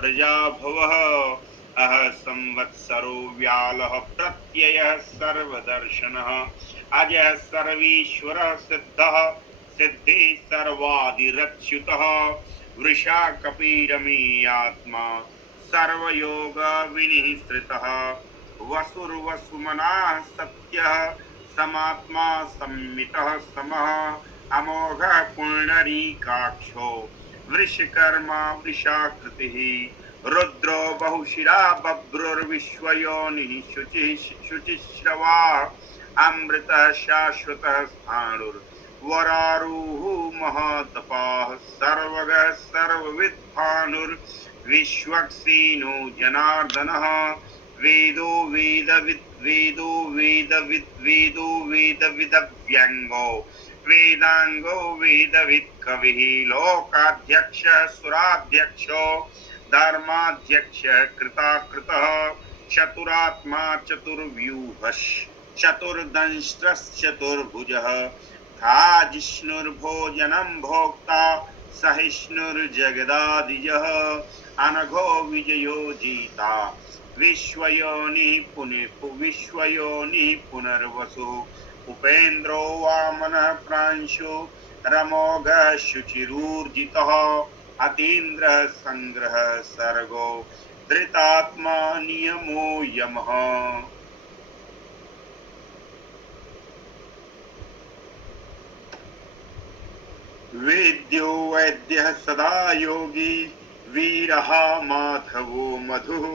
प्रजाभवः अह संवत्सरो व्यालः प्रत्ययः सर्वदर्शनः अजः सर्वेश्वरः सिद्धः सिद्धि सर्वादिरच्युतः वृषा कपीरमेयात्मा सर्वयोग विनिःसृतः वसुर्वसुमनाः सत्यः समात्मा संमितः समः अमोघः पुण्डरीकाक्षो वृषकर्मा वृषाकृतिः रुद्रो बहुशिरा बभ्रुर्विश्वयोनिः शुचिश्रवा अमृतः शाश्वतः स्थाणुर्वरारुः महातपाः सर्वगः सर्वविद्भानुर्विश्वक्सेनो जनार्दनः वेदो वेदविदव्यङ्गो वेदांगो वेदविद कविः लोकाध्यक्ष सुराध्यक्षो धर्माध्यक्ष कृताकृतः चतुरात्मा चतुर्व्यूहश् चतुर्दंष्ट्रश्चतुर्भुजः धाजिष्णुर्भोजनं भोक्ता सहिष्णुर्जगदादिजः अनघो विजयो जीता विश्वयोनिः पुनर्वसु उपेन्द्रो वामनः प्रांशु रमोघः शुचिरूर्जितः अतीन्द्रः संग्रहः सर्गो धृतात्मा नियमो यमः। वेद्यो वैद्यः सदा योगी वीरः माधवो मधुः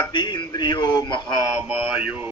अतीन्द्रियो महामायो